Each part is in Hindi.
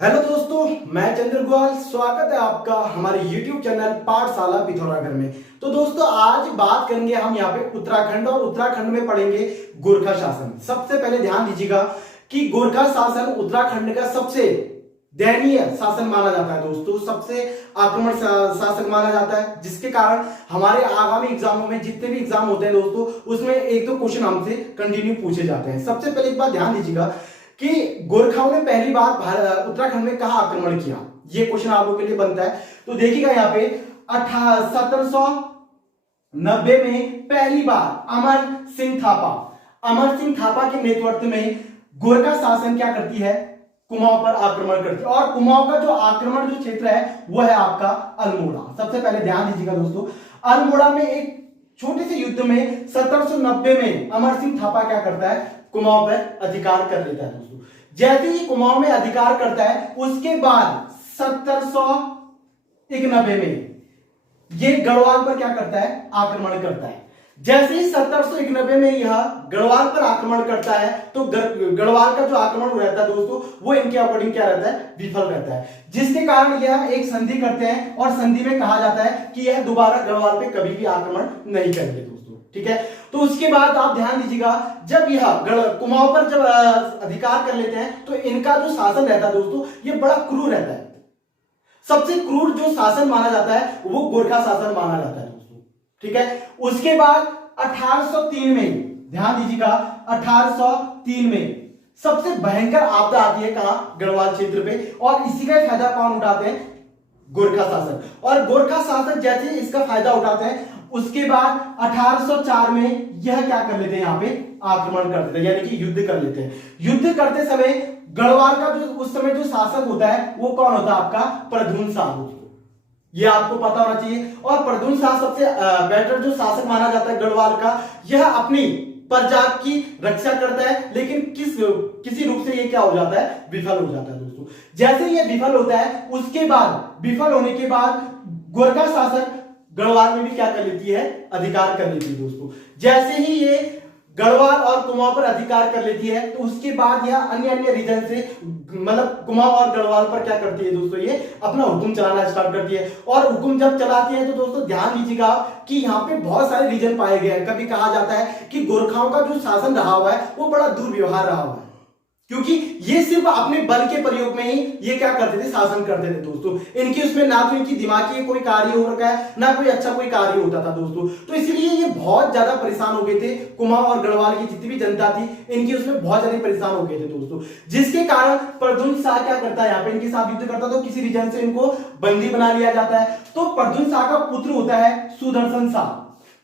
हेलो दोस्तों, मैं चंद्र गोयल। स्वागत है आपका हमारे YouTube चैनल पाठशाला पिथौरागढ़ में। तो दोस्तों, आज बात करेंगे हम यहाँ पे उत्तराखंड और उत्तराखंड में पढ़ेंगे गोरखा शासन। सबसे पहले ध्यान दीजिएगा कि गोरखा शासन उत्तराखंड का सबसे दयनीय शासन माना जाता है दोस्तों, सबसे आक्रमण शासन माना जाता है, जिसके कारण हमारे आगामी एग्जामों में जितने भी एग्जाम होते हैं दोस्तों, उसमें एक दो क्वेश्चन हमसे कंटिन्यू पूछे जाते हैं। सबसे पहले एक बात ध्यान दीजिएगा कि गोरखाओं ने पहली बार उत्तराखंड में कहा आक्रमण किया, ये क्वेश्चन आप लोगों के लिए बनता है। तो देखिएगा यहाँ पे 1790 में पहली बार अमर सिंह थापा के नेतृत्व में गोरखा शासन क्या करती है, कुमाऊं पर आक्रमण करती है। और कुमाऊं का जो आक्रमण जो क्षेत्र है वो है आपका अल्मोड़ा। सबसे पहले ध्यान दीजिएगा दोस्तों, अल्मोड़ा में एक छोटे से युद्ध में 1790 में अमर सिंह थापा क्या करता है, कुमाऊं पर अधिकार कर लेता है दोस्तों। जैसे ही कुमाऊं में अधिकार करता है, उसके बाद 1791 में ये गढ़वाल पर क्या करता है, आक्रमण करता है। जैसे ही 1791 में यह गढ़वाल पर आक्रमण करता है, तो गढ़वाल का जो आक्रमण रहता है दोस्तों, वो इनके अकॉर्डिंग क्या रहता है, विफल रहता है, जिसके कारण यह एक संधि करते हैं। और संधि में कहा जाता है कि यह दोबारा गढ़वाल पे कभी भी आक्रमण नहीं करेंगे दोस्तों। ठीक है, तो उसके बाद आप ध्यान दीजिएगा, जब यह कुमाऊं पर जब अधिकार कर लेते हैं, तो इनका जो शासन रहता है दोस्तों, ये बड़ा क्रूर रहता है। सबसे क्रूर जो शासन माना जाता है वो गोरखा शासन माना जाता है दोस्तों। ठीक है, उसके बाद 1803 में ध्यान दीजिएगा, 1803 में सबसे भयंकर आपदा आती है कहां, गढ़वाल क्षेत्र पे। और इसी का फायदा कौन उठाते हैं, गोरखा शासन। और गोरखा शासन जैसे इसका फायदा उठाते हैं, उसके बाद 1804 में यह क्या कर लेते हैं, यहां पे आक्रमण कर देते हैं, यानी कि युद्ध कर लेते हैं। युद्ध करते समय गढ़वाल का जो उस समय जो शासक होता है वो कौन होता है, आपका प्रद्युम्न शाह दोस्तों। ये आपको पता होना चाहिए। और प्रद्युम्न शाह सबसे बेटर जो शासक माना जाता है गढ़वाल का। यह अपनी प्रजा की रक्षा करता है, लेकिन किसी रूप से ये क्या हो जाता है, विफल हो जाता है दोस्तों। जैसे ये विफल होता है, उसके बाद विफल होने के बाद गोरखा शासक गढ़वाल में भी क्या कर लेती है, अधिकार कर लेती है दोस्तों। जैसे ही ये गढ़वाल और कुमाऊं पर अधिकार कर लेती है, तो उसके बाद यह अन्य रीजन से, मतलब कुमाऊं और गढ़वाल पर क्या करती है दोस्तों, ये अपना हुक्म चलाना स्टार्ट करती है। और हुक्म जब चलाती है तो दोस्तों ध्यान दीजिएगा कि यहाँ पे बहुत सारे रीजन पाए गए हैं। कभी कहा जाता है कि गोरखाओं का जो शासन रहा हुआ है वो बड़ा दुर्व्यवहार रहा हुआ है, क्योंकि ये सिर्फ अपने बल के प्रयोग में ही ये क्या करते थे, शासन करते थे दोस्तों। इनकी उसमें ना तो इनकी दिमागी कोई कार्य हो रखा है, ना कोई अच्छा कोई कार्य होता था दोस्तों। तो इसलिए ये बहुत ज्यादा परेशान हो गए थे, कुमाऊं और गढ़वाल की जितनी भी जनता थी, इनकी उसमें बहुत ज्यादा परेशान हो गए थे दोस्तों। जिसके कारण प्रद्युम्न शाह क्या करता है, यहाँ पे इनके साथ युद्ध करता, तो किसी रीजन से इनको बंदी बना लिया जाता है। तो प्रद्युम्न शाह का पुत्र होता है सुदर्शन शाह।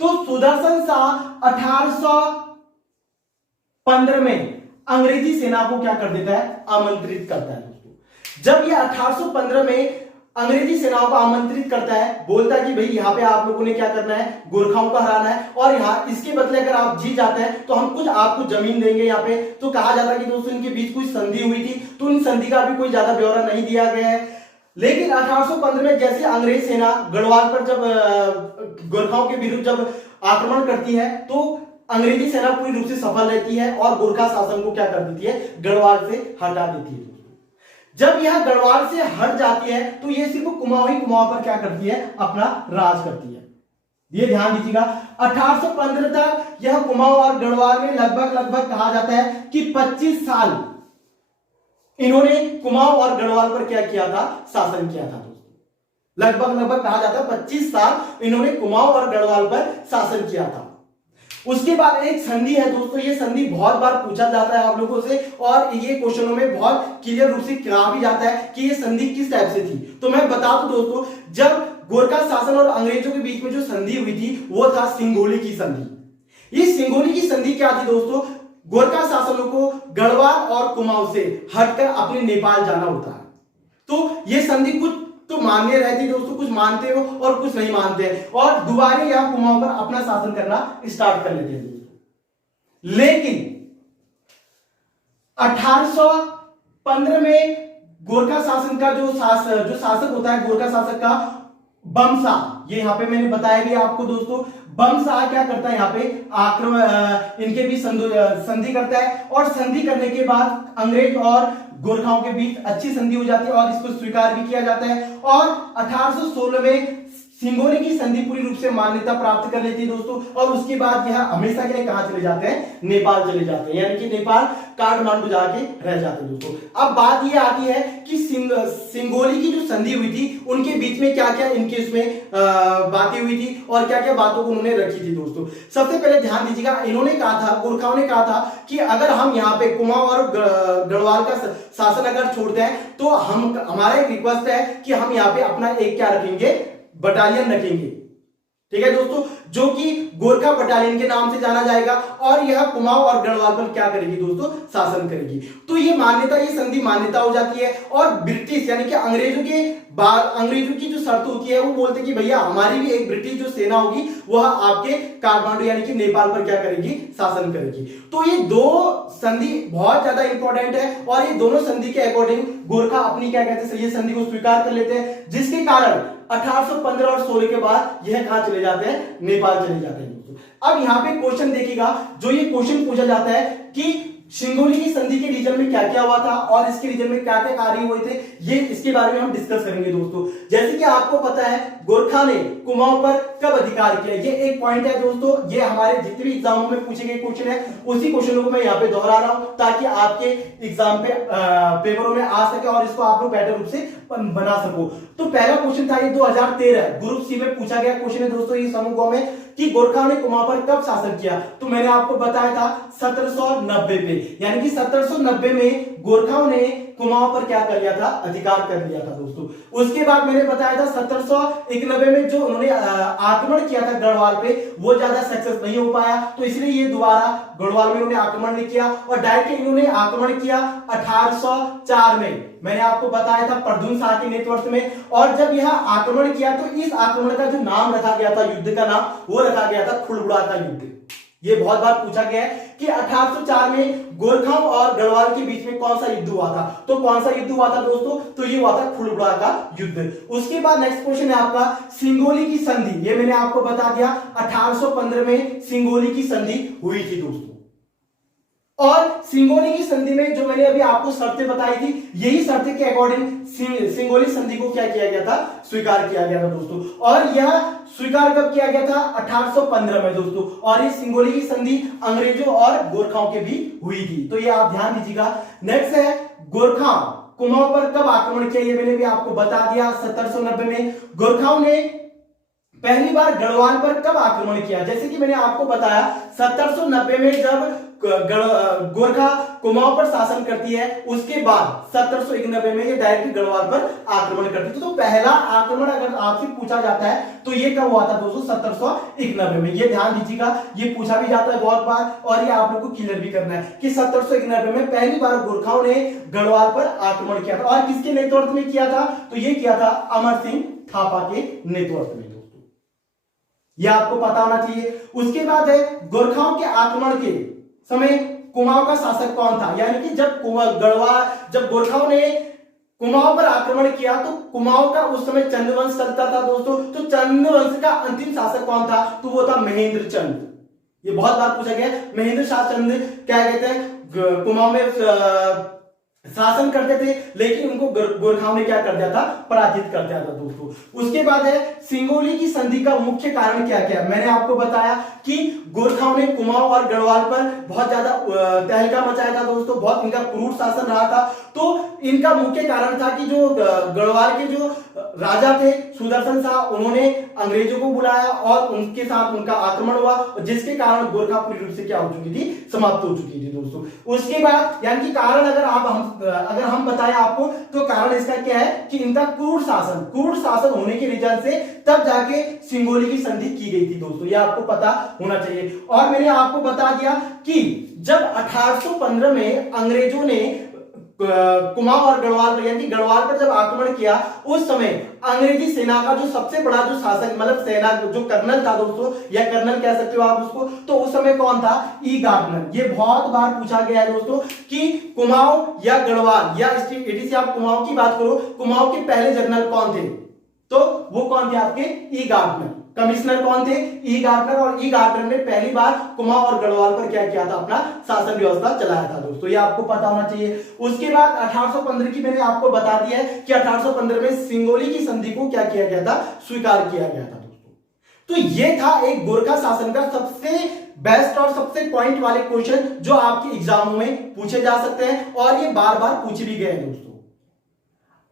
तो सुदर्शन शाह 1815 में अंग्रेजी सेना को क्या कर देता है, आमंत्रित करता है दोस्तों। जब ये 1815 में अंग्रेजी सेनाओं को आमंत्रित करता है, बोलता है कि भाई यहाँ पे आप लोगों ने क्या करना है, गोरखाओं को हराना है, और यहाँ इसके बदले अगर आप जीत जाते हैं तो हम कुछ आपको जमीन देंगे यहाँ पे। तो कहा जाता है कि दोस्तों इनके बीच कुछ संधि हुई थी, तो इन संधि का भी कोई ज्यादा ब्यौरा नहीं दिया गया है। लेकिन 1815 में जैसे अंग्रेज सेना गढ़वाल पर जब गोरखाओं के विरुद्ध जब आक्रमण करती है, तो अंग्रेजी सेना पूरी रूप से सफल रहती है और गोरखा शासन को क्या कर देती है, गढ़वाल से हटा देती है दोस्तों। जब यह गढ़वाल से हट जाती है, तो यह सिर्फ कुमाऊं पर क्या करती है, अपना राज करती है। ये ध्यान दीजिएगा, 1815 तक यह कुमाऊं और गढ़वाल में लगभग कहा जाता है कि 25 साल इन्होंने कुमाऊं और गढ़वाल पर क्या किया था, शासन किया था दोस्तों। लगभग कहा जाता है 25 साल इन्होंने कुमाऊं और गढ़वाल पर शासन किया था। उसके बाद एक संधि है दोस्तों, ये संधि बहुत बार पूछा जाता है आप लोगों से, और ये क्वेश्चनों में बहुत क्लियर रूप से कहा भी जाता है कि ये संधि किस टाइप से थी। तो मैं बता दूं दोस्तों, जब गोरखा शासन और अंग्रेजों के बीच में जो संधि हुई थी वो था सिंगोली की संधि। ये सिंगोली की संधि क्या थी दोस्तों, गोरखा शासनों को गढ़वाल और कुमाऊं से हटकर अपने नेपाल जाना होता है। तो ये संधि कुछ तो मान्य रहती दोस्तों, कुछ मानते हो और कुछ नहीं मानते हैं, और दोबारा यहां कुमाऊं पर अपना शासन करना स्टार्ट कर लेते हैं दोस्तों। लेकिन 1815 में गोरखा शासन का जो शासक होता है, गोरखा शासक का, बमसा, ये यहाँ पे मैंने बताया भी आपको दोस्तों, बमसा क्या करता है यहाँ पे आक्रमण, इनके बीच संधि करता है, और संधि करने के बाद अंग्रेज और गोरखाओं के बीच अच्छी संधि हो जाती है और इसको स्वीकार भी किया जाता है। और 1816 में सिंगोली की संधि पूरी रूप से मान्यता प्राप्त कर लेती है दोस्तों, और उसके बाद यह हमेशा के लिए कहां चले जाते हैं, नेपाल चले जाते हैं, यानी कि नेपाल काठमांडू जाके रह जाते हैं दोस्तों। अब बात यह आती है कि सिंगोली की जो संधि हुई थी उनके बीच में क्या क्या इनके इसमें बातें हुई थी और क्या क्या बातों को उन्होंने रखी थी दोस्तों। सबसे पहले ध्यान दीजिएगा, इन्होंने कहा था, गोरखाओं ने कहा था कि अगर हम यहाँ पे कुमाऊं और गढ़वाल का शासन अगर छोड़ते हैं तो हमारा एक रिक्वेस्ट है कि हम यहाँ पे अपना एक क्या रखेंगे, बटालियन रखेंगे, ठीक है दोस्तों, जो कि गोरखा बटालियन के नाम से जाना जाएगा, और यह कुमाऊं और गढ़वाल पर क्या करेगी दोस्तों, शासन करेगी। तो ये मान्यता, ये संधि मान्यता हो जाती है, और ब्रिटिश यानी कि अंग्रेजों की जो शर्त होती है वो बोलते कि भैया हमारी भी एक ब्रिटिश जो सेना होगी वह आपके काठमांडू यानी कि नेपाल पर क्या करेगी, शासन करेगी। तो ये दो संधि बहुत ज्यादा इंपॉर्टेंट है, और ये दोनों संधि के अकॉर्डिंग गोरखा अपनी क्या कहते हैं, ये संधि को स्वीकार कर लेते हैं, जिसके कारण 1815 और 16 के बाद यह कहां चले जाते हैं, नेपाल चले जाते हैं दोस्तों। अब यहां पे क्वेश्चन देखिएगा, जो ये क्वेश्चन पूछा जाता है कि सिंगोली की संधि के रीजन में क्या क्या हुआ था और इसके रीजन में क्या क्या कार्य हुए थे, ये इसके बारे में हम डिस्कस करेंगे दोस्तों। जैसे कि आपको पता है गोरखा ने कुमाऊं पर कब अधिकार किया, ये एक पॉइंट है दोस्तों, ये हमारे जितने भी एग्जामों में पूछे गए क्वेश्चन है उसी क्वेश्चनों को मैं यहाँ पे दोहरा रहा हूं ताकि आपके एग्जाम पे पेपरों में आ सके और इसको आप लोग बेटर रूप से बना सको। तो पहला क्वेश्चन था ये 2013 ग्रुप सी में पूछा गया क्वेश्चन है दोस्तों, ये समूह में कि गोरखा ने कुमाऊं पर कब शासन किया, तो मैंने आपको बताया था 1790 पे, यानी कि 1790 में गोरखाओं ने कुमाऊं पर क्या कर लिया था, अधिकार कर लिया था दोस्तों। उसके बाद मैंने बताया था 1791 में जो उन्होंने आक्रमण किया था गढ़वाल पे वो ज्यादा सक्सेस नहीं हो पाया, तो इसलिए ये दोबारा गढ़वाल में उन्होंने आक्रमण नहीं किया, और डायरेक्ट इन्होंने आक्रमण किया 1804 में, मैंने आपको बताया था प्रद्युम्न शाह के नेतृत्व में। और जब यह आक्रमण किया तो इस आक्रमण का जो नाम रखा गया था, युद्ध का नाम, वो रखा गया था खुड़बुड़ा का युद्ध। ये बहुत बार पूछा गया है कि 1804 में गोरखाओं और गढ़वाल के बीच में कौन सा युद्ध हुआ था, तो कौन सा युद्ध हुआ था दोस्तों, तो ये हुआ था खुड़बुड़ा का युद्ध। उसके बाद नेक्स्ट क्वेश्चन है आपका सिंगोली की संधि, ये मैंने आपको बता दिया 1815 में सिंगोली की संधि हुई थी दोस्तों। और सिंगोली की संधि में जो मैंने अभी आपको शर्तें बताई थी, यही शर्तें के अकॉर्डिंग सिंगोली संधि को क्या किया गया था, स्वीकार किया गया था दोस्तों। और यह स्वीकार कब किया गया था, 1815 में दोस्तों, और ये सिंगोली की संधि अंग्रेजों और गोरखाओं के भी हुई थी, तो ये आप ध्यान दीजिएगा। नेक्स्ट है गोरखा कुमाऊं पर कब आक्रमण किया, ये मैंने भी आपको बता दिया 1790 में। गोरखाओं ने पहली बार गढ़वाल पर कब आक्रमण किया, जैसे कि मैंने आपको बताया 1790 में जब गोरखा कुमाऊं पर शासन करती है, उसके बाद 1791 में ये डायरेक्ट गढ़वाल पर आक्रमण करती है। तो पहला आक्रमण अगर आपसे पूछा जाता है तो ये कब हुआ था दोस्तों, 1791 में, ये ध्यान दीजिएगा, ये पूछा भी जाता है बहुत बार, और ये आप लोग को क्लियर भी करना है कि 1791 में पहली बार गोरखाओं ने गढ़वाल पर आक्रमण किया था, और किसके नेतृत्व में किया था, तो ये किया था अमर सिंह थापा के नेतृत्व में दोस्तों, यह आपको पता होना चाहिए। उसके बाद है गोरखाओं के आक्रमण के समय कुमाऊं का शासक कौन था, यानी कि जब गोरखाओं ने कुमाऊं पर आक्रमण किया तो कुमाऊं का उस समय चंद्रवंश चलता था दोस्तों, तो चंद्रवंश का अंतिम शासक कौन था, तो वो था महेंद्र चंद। ये बहुत बार पूछा गया, महेंद्र शाह चंद क्या कहते हैं, कुमाऊं में शासन करते थे, लेकिन उनको गोरखाओं ने क्या कर दिया था, पराजित कर दिया था दोस्तों। उसके बाद है सिंगोली की संधि का मुख्य कारण क्या क्या, मैंने आपको बताया कि गोरखाओं ने कुमाऊं और गढ़वाल पर बहुत ज्यादा तहलका मचाया था दोस्तों, बहुत इनका क्रूर शासन रहा था। तो इनका मुख्य कारण था कि जो गढ़वाल के जो राजा थे सुदर्शन शाह, उन्होंने अंग्रेजों को बुलाया और उनके साथ उनका आक्रमण हुआ, जिसके कारण गोरखा पूरी रूप से क्या हो चुकी थी, समाप्त हो चुकी थी दोस्तों। उसके बाद यानी कि कारण अगर हम बताएं आपको, तो कारण इसका क्या है कि इनका क्रूर शासन होने के रीजन से तब जाके सिंगोली की संधि की गई थी दोस्तों, ये आपको पता होना चाहिए। और मैंने आपको बता दिया कि जब 1815 में अंग्रेजों ने कुमाऊं और गढ़वाल पर, यानी गढ़वाल पर जब आक्रमण किया, उस समय अंग्रेजी सेना का जो सबसे बड़ा जो शासक, मतलब सेना जो कर्नल था दोस्तों, या कर्नल कह सकते हो आप उसको, तो उस समय कौन था, ई गार्डनर। ये बहुत बार पूछा गया है दोस्तों कि कुमाऊं या गढ़वाल, या इसी से आप कुमाऊं की बात करो, कुमाऊं के पहले जनरल कौन थे, तो वो कौन थे आपके ई गार्डनर। कमिश्नर कौन थे? ई गार्डनर। और ई गार्डनर ने पहली बार कुमाऊं और गढ़वाल पर क्या किया था? अपना शासन व्यवस्था चलाया था दोस्तों, ये आपको पता होना चाहिए। उसके बाद 1815 की मैंने आपको बता दिया है कि 1815 में सिंगोली की संधि को क्या किया गया था? स्वीकार किया गया था दोस्तों। तो ये था एक गोरखा शासन का सबसे बेस्ट और सबसे पॉइंट वाले क्वेश्चन जो आपके एग्जामों में पूछे जा सकते हैं और ये बार बार पूछ भी गए हैं दोस्तों।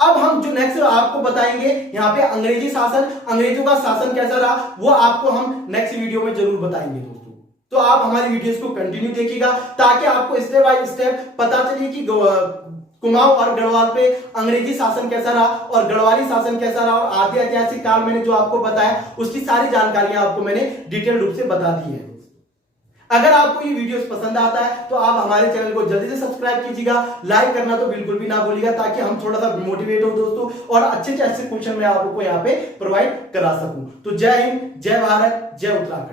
अब हम जो नेक्स्ट आपको बताएंगे यहाँ पे अंग्रेजी शासन, अंग्रेजों का शासन कैसा रहा वो आपको हम नेक्स्ट वीडियो में जरूर बताएंगे दोस्तों। तो आप हमारी वीडियोस को कंटिन्यू देखिएगा ताकि आपको स्टेप बाय स्टेप पता चले कि कुमाऊं और गढ़वाल पे अंग्रेजी शासन कैसा रहा और गढ़वाली शासन कैसा रहा और आधे ऐतिहासिक काल मैंने जो आपको बताया उसकी सारी जानकारियां आपको मैंने डिटेल रूप से बता दी है। अगर आपको ये वीडियोस पसंद आता है तो आप हमारे चैनल को जल्दी से सब्सक्राइब कीजिएगा, लाइक करना तो बिल्कुल भी ना भूलिएगा ताकि हम थोड़ा सा मोटिवेट हो दोस्तों और अच्छे से अच्छे क्वेश्चन मैं आपको यहाँ पे प्रोवाइड करा सकूं। तो जय हिंद, जय भारत, जय उत्तराखंड।